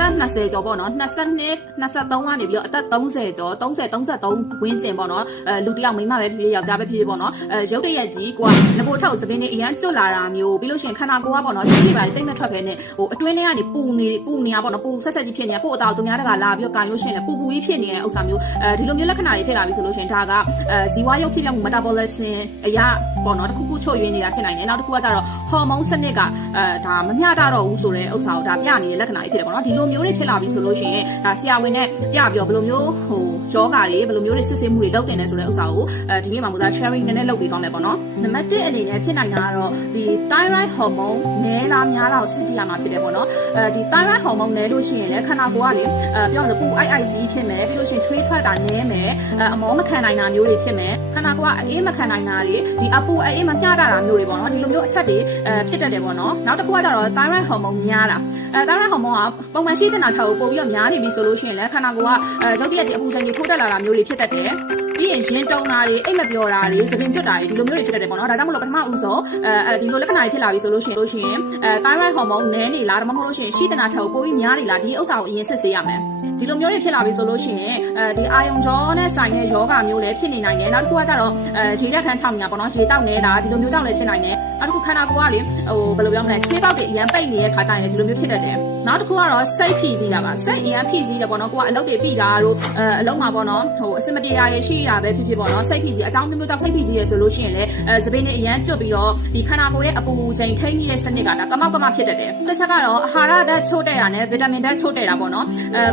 သက်20ကျော်ပေါ့နော်22 23ကနေပြီးတော့အသက်30ကျော်30 33ဝန်းကျင်ပေါ့နော်လူတစ်ယောက်မိန်းမပဲဖြစ်ဖြစ်ယောက်ျားပဲဖြစ်ဖြစ်ပေါ့နော်ရုပ်တရက်ကြီးကိုကငကိုထောက်စပင်းနဲ့အရန်ကျွတ်လာတာမျိုးပြီးလို့ရှိရင်ခန္ဓာကိုယ်ကပေါ့နော်ချင်းပြပါတိတ်မထွက်ပဲနဲ့ဟိုအတွင်းထဲကနေပူနေရပေါ့နော်ပူဆက်ဆက်ကြီးဖြစ်နေကို့အသားသူများတကလာပြီးတော့ကန်လို့ရှိရင်ပူကြီးဖြစ်နေတဲ့ဥစ္စာမျိုးဒီလိုမျိုးလက္ခဏာတွေဖြစ်လာပြီဆိုလို့ရှိရင်ဒါကဇီဝရုပ်ဖြစ်ပြောင်းမှု metabolism အရာပေါ့နော်တစ်ခုခုချုပ်ရင်းနေတာဖြစ်နိုင်တယ်နောက်တစ်ခုကကျတော့ဟော်မုန်းစနစ်ကဒါမမျှတတော့ဘူးဆိုတဲ့ဥစ္စာကိုဒါပြနေတဲ့လက္ခဏာတွေဖြစ်တယ်ပေါ့နော်ဒီလိုမျိုးတွေဖြစ်လာပြီဆိုလို့ရှိရင်ဒါဆရာဝန်နဲ့ပြပြီးတော့ဘယ်လိုမျိုးဟိုယောဂါတွေဘယ်လိုမျိုးတွေစစ်ဆေးမှုတွေလုပ်တင်နေဆိုတဲ့ဥစ္စာကိုဒီနေ့မှာမို့သား sharing နည်းနည်းလုပ်ပေးသွားမယ်ပေါ့နော်နံပါတ်1အနေနဲ့ဖြစ်နိုင်တာကတော့ဒီ thyroid hormone နည်းလားများလားကိုစစ်ကြည့်ရမှာဖြစ်တယ်ပေါ့နော်ဒီ thyroid hormone နည်းလို့ရှိရင်လည်းခန္ဓာကိုယ်ကလေပြောလို့ပူအိုက်ကြီးဖြစ်မယ်ပြီးလို့ရှိရင်ထွေးထွက်တာနည်းမယ်အမောမခံနိုင်တာမျိုးတွေဖြစ်မယ်ခန္ဓာကိုယ်ကအေးမခံနိုင်တာတွေဒီအပူအေးမမျှတာမျိုးတွေပေါ့နော်ဒီလိုမျိုးအချက်တွေဖြစ်တတ်တယ်ပေါ့နော်နောက်တစ်ခုကကျတော့ thyroid hormone များတာthyroid hormone ကပုံမှန်ရှိတဲ့နာထက်ကိုပို့ပြီးတော့များနေပြီဆိုလို့ရှိရင်လည်းခန္ဓာကိုယ်ကရုပ်တရက်ကြီးအပူချိန်ကြီးထိုးတက်လာတာမျိုးတွေဖြစ်တတ်တယ်ပြီးရင်ရင်တုံတာတွေအိတ်မပြောတာတွေသပင်ကျွတ်တာတွေဒီလိုမျိုးတွေဖြစ်တတ်တယ်ပေါ့နော်ဒါကြောင့်မလို့ပထမဦးဆုံးဒီလိုလက္ခဏာတွေဖြစ်လာပြီဆိုလို့ရှိရင်thyroid hormone နည်းနေလားဒါမှမဟုတ်လို့ရှိရင်ရှိတဲ့နာထက်ကိုပို့ပြီးများနေလားဒီဥစ္စာကိုအရင်စစ်ဆေးရမယ်ဒီလိုမျိုးတွေဖြစ်လာပြီဆိုလို့ရှိရင်ဒီအာယုံကြောနဲ့ဆိုင်တဲ့ယောဂမျိုးလည်းဖြစ်နေနိုင်တယ်နောက်တစ်ခုကကျတော့ရေလက်ခန်းချောင်းနေတာပေါ့နော်ရေတောက်နေတာဒီလိုမျိုးကြောင့်လည်းဖြစ်နိုင်တယ်နောက်တစ်ခုခန္ဓာကိုယ်ကလေဟိုဘယ်လိုပြောမလဲချွေးပေါက်တွေအရန်ပိတ်နေတဲ့ခါကျရင်ဒီလိုမျိုးဖြစ်တတ်တယ်နောက်တစ်ခုကတော့စိတ်ဖိစီးတာပါစိတ်အရန်ဖိစီးတယ်ပေါ့နော်ကိုကအလုပ်တွေပြီးတာတို့အလုပ်မှာပေါ့နော်ဟိုအစမပြေတာရရှိတာပဲဖြစ်ဖြစ်ပေါ့နော်စိတ်ဖိစီးအကြောင်းမျိုးကြောင့်စိတ်ဖိစီးရဆိုလို့ရှိရင်လည်းစပင်းနဲ့အရန်ကျွတ်ပြီးတော့ဒီခန္ဓာကိုယ်ရဲ့အပူချိန်ထိန်းနေတဲ့စနစ်ကဒါကမောက်ကမဖြစ်တတ်တယ်တစ်ချက်ကတော့အာဟာရဓာတ်ချို့တဲ့တာနဲ့ဗီတာမင်ဓာတ်ချို့တဲ့တာပေါ့နော်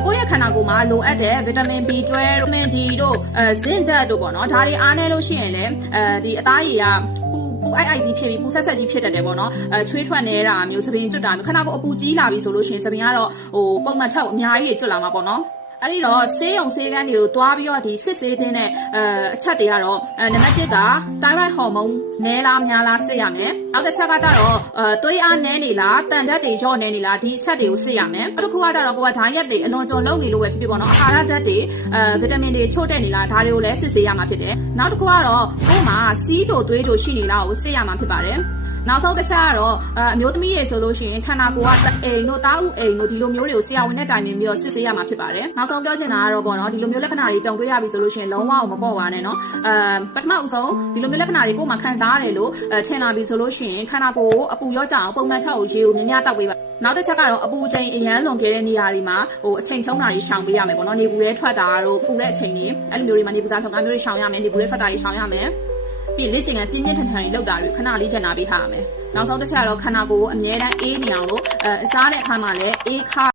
ကိုယ့်ရဲ့ခန္ဓာကိုယ်မှာလိုအပ်တဲ့ဗီတာမင် B12 ဗီတာမင် D တို့ဇင့်ဓာတ်တို့ပေါ့နော်ဒါတွေအားနည်းလို့ရှိရင်လည်းဒီအသားရည်ကပူအိုက်ကြီးဖြစ်ပြီးပူဆက်ဆက်ကြီးဖြစ်တတ်တယ်ပေါ့နော်ချွေးထွက်နေတာမျိုးစပင်းကျွတ်တာမျိုးခန္ဓာကိုယ်အပူကြီးလာပြီဆိုလို့ရှိရင်စပင်းကတော့ဟိုပုံမှန်ထက်အများကြီးကျွတ်လာမှာပေါ့နော်အဲ့ဒီတော့ဆေးရုံဆေးကန်းတွေကိုတွားပြီးတော့ဒီစစ်ဆေးတဲ့အချက်တွေကတော့နံပါတ်1က thyroid hormone နည်းလားများလားစစ်ရမယ်နောက်တစ်ချက်ကကြတော့သွေးအားနည်းနေလားတန်ဓာတ်တွေလျော့နေလားဒီအချက်တွေကိုစစ်ရမယ်နောက်တစ်ခုကကြတော့ကိုကဓာတ်ရက်တွေအလွန်ကျွံလုံနေလို့ပဲဖြစ်ဖြစ်ပေါ့နော်အာဟာရဓာတ်တွေဗီတာမင်တွေချို့တဲ့နေလားဒါတွေကိုလည်းစစ်ဆေးရမှာဖြစ်တယ်နောက်တစ်ခုကတော့ကိုယ်မှာစီးချိုသွေးချိုရှိနေလားကိုစစ်ရမှာဖြစ်ပါတယ်နောက်ဆုံးတစ်ချက်ကတော့အမျိုးသမီးတွေဆိုလို့ရှိရင်ခန္ဓာကိုယ်ကအိမ်တို့သားဥအိမ်တို့ဒီလိုမျိုးတွေကိုဆရာဝန်နဲ့တိုင်ပင်ပြီးတော့စစ်ဆေးရမှာဖြစ်ပါတယ်နောက်ဆုံးပြောချင်တာကတော့ပေါ့နော်ဒီလိုမျိုးလက္ခဏာတွေကြုံတွေ့ရပြီဆိုလို့ရှိရင်လုံးဝမပေါ့ပါနဲ့နော်ပထမဦးဆုံးဒီလိုမျိုးလက္ခဏာတွေကိုယ်မှခံစားရတယ်လို့ထင်လာပြီဆိုလို့ရှိရင်ခန္ဓာကိုယ်ကိုအပူရောကြအောင်ပုံမှန်ထက်ကိုရေကိုများများတောက်ပေးပါနောက်တစ်ချက်ကတော့အပူချိန်အရန်လွန်ခဲ့တဲ့နေရာတွေမှာဟိုအချိန်ထုံးတာတွေရှောင်ပေးရမယ်ပေါ့နော်နေပူရဲထွက်တာတို့ပူတဲ့အချိန်တွေအဲ့လိုမျိုးတွေမှာနေပူစားထုံတာမျိုးတွေရှောင်ရမယ်နေပူရဲထွက်တာတွေရှောင်ရမယ်ပြီးလေ့ကျင့်ခန်းပြင်းပြင်းထန်ထန်ကြီးလုပ်တာတွေခဏလေးကျန်တာပေးထားရမယ်နောက်ဆုံးတစ်ချက်ကတော့ခန္ဓာကိုယ်ကိုအမြဲတမ်းအေးနေအောင်လို့အစားတဲ့အခါမှာလည်းအေးခါ